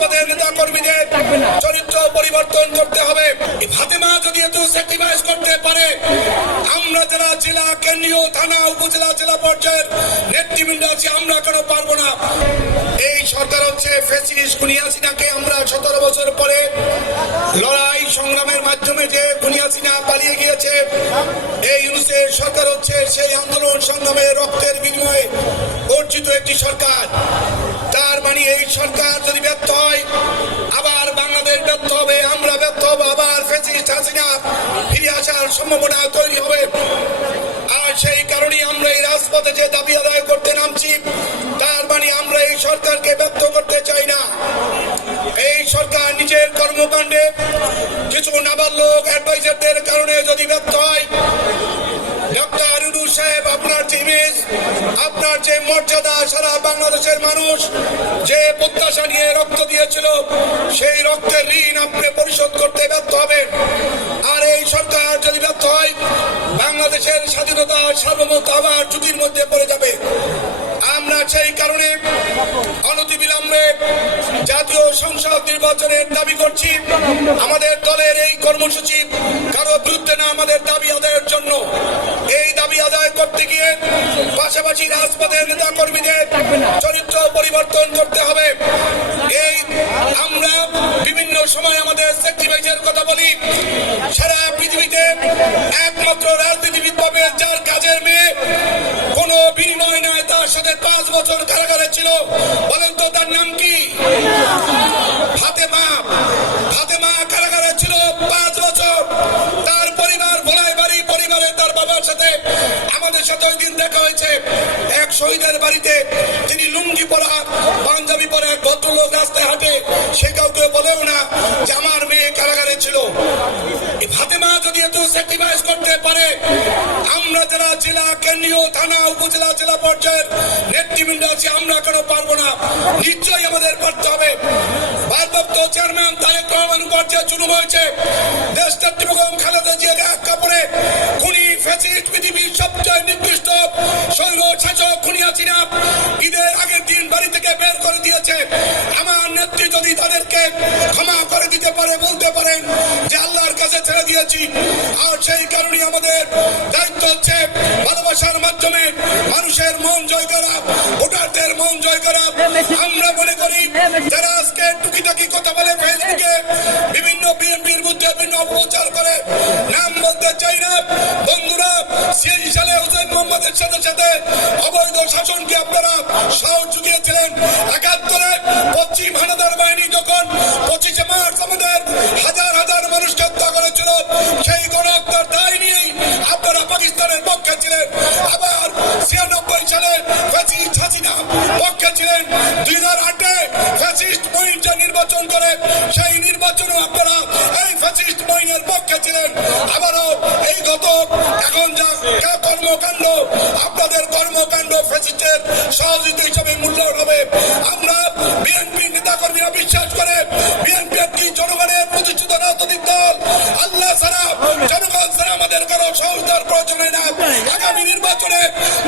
রাজপথের নেতা কর্মীদের চরিত্র পরিবর্তন করতে হবে। ফাতেমা যদি এত স্যাক্রিফাইস করতে পারে আমরা যারা জেলা কেন্দ্রীয় থানা উপজেলা জেলা পর্যায়ের নেতৃবৃন্দ আছি আমরা কেন পারব না। এই সরকার হচ্ছে ফেসিস কুনিয়াসিনাকে আমরা সতেরো বছর পরে লড়াই সংগ্রামের মাধ্যমে যে কুনিয়াসিনা পালিয়ে গিয়েছে হচ্ছে সেই আন্দোলন সংগ্রামে রক্তের বিনিময়ে অর্জিত একটি সরকার। তার মানে এই সরকার যদি ব্যর্থ হয়, আবার বাংলাদেশ ব্যর্থ হবে, আমরা ব্যর্থ হব, আবার ফেসিস্ট হাসিনা ফিরে আসার সম্ভাবনা তৈরি হবে। আর সেই কারণে আমরা এই রাজপথে যে দাবি আদায় করতে নামছি, তার মানে আমরা এই সরকারকে ব্যর্থ করতে চাই না। এই সরকার নিজের কর্মকাণ্ডে কিছু নাবার লোক অ্যাডভাইজারদের কারণে যদি ব্যর্থ হয় ইমেজ আপনার যে মর্যাদা সারা বাংলাদেশের মানুষ যে প্রত্যাশা নিয়ে রক্ত দিয়েছিল, সেই রক্তের ঋণ আপনি পরিশোধ করতে ব্যর্থ হবেন। আর এই সরকার যদি ব্যর্থ হয়, বাংলাদেশের স্বাধীনতা সার্বভৌমত্ব আবার ঝুঁকির মধ্যে পড়ে যাবে। আমরা সেই কারণে অনতিবিলম্বে জাতীয় সংসদ নির্বাচনের দাবি করছি। আমাদের দলের এই কর্মসূচি কারও বিরুদ্ধে না, আমাদের দাবি আদায়ের জন্য। এই দাবি আদায় করতে গিয়ে পাশাপাশি রাজপথের নেতা কর্মীদের চরিত্র পরিবর্তন করতে হবে। এই আমরা বিভিন্ন সময় আমাদের স্যাক্রিফাইসের কথা বলি। সারা পৃথিবীতে একমাত্র রাজনীতিবিদ পাবে যার কাজের মেয়ে কোনো বিনিময় নয় তার সাথে পাঁচ বছর কারাগারে ছিল। বলেন তো তার নাম কি? ফাতেমা। ফাতেমা কারাগারে ছিল পাঁচ বছর। তার পরিবার ভোলাই বাড়ি পরিবারে তার বাবার সাথে আমাদের সাথে ওই দিন দেখা হয়েছে। এক শহীদের বাড়িতে তিনি লুঙ্গি পরা, পাঞ্জাবি পরা ভদ্রলোক রাস্তায় হাঁটে। সে কাউকে বলেও না যে ফাতেমা স্যাক্রিফাইস করতে পারে, আমরা যারা জেলা, কেন্দ্রীয়, থানা, উপজেলা, জেলা পর্যায়ের নেতৃবৃন্দ আছি, আমরা কেন পারব না? নিশ্চয়ই আমাদের পারতে হবে। ভারপ্রাপ্ত চেয়ারম্যান তারেক রহমান উপর যে জুলুম হয়েছে। দেশ নেত্রী খালেদা জিয়া এক কাপড়ে খুনি ফ্যাসিস্ট পৃথিবীর সবচেয়ে নিকৃষ্ট শৈল শাসক খুনি হাসিনা ঈদের আগের দিন বাড়ি থেকে বের করে দিয়েছে। আমার নেত্রী যদি তাদেরকে ক্ষমা করে দিতে পারে, বলতে পারেন যে আল্লাহর কাছে ছেড়ে দিয়েছি, আর সেই কারণে আমাদের দায়িত্ব হচ্ছে ভালোবাসার মাধ্যমে মানুষের মন জয় করা, ভোটারদের মন জয় করা। আমরা মনে করি, যারা আজকে টুকিটাকি কথা বলে ফেসবুকে বিভিন্ন মধ্যে বিভিন্ন করে। নাম বলতে চাই না। বন্ধুরা, সেই সালে হোসেন মোহাম্মদের সাথে সাথে অবৈধ শাসনকে আপনারা সাহস জুগিয়েছিলেন। একাত্তরে পশ্চিম হানাদার বাহিনী যখন পঁচিশে মার্চ আমাদের হাজার হাজার মানুষকে হত্যা করেছিল, সেই গণহত্যার দায় নিয়েই আপনারা পাকিস্তানের পক্ষে ছিলেন। আবার পক্ষে ছিলেন নির্বাচন করে, সেই নির্বাচনে আপনারা এই ফ্যাসিস্ট মহিনের পক্ষে ছিলেন। আবারও এই গত এখন যা কর্মকাণ্ড, আপনাদের কর্মকাণ্ড ফ্যাসিস্টের সহযোগিতা হিসাবে মূল্যায়ন হবে। আমরা বিএনপি নেতাকর্মীরা বিশ্বাস করে, বিএনপি আমি জনগণের প্রতিষ্ঠিত রাজনৈতিক দল আল্লাহ সারা জনগণ সারা আমাদের কারও সাহস প্রয়োজন না। আগামী নির্বাচনে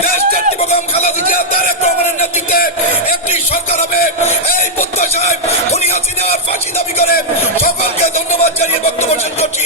দেশ চারটি খালাদি জিয়া তারেক রহমানের নেতৃত্বে একটি সরকার হবে। এই পুত্র সাহেব উনি হাসিনার ফাঁসি দাবি করে সকলকে ধন্যবাদ জানিয়ে বক্তব্য শেষ করছি।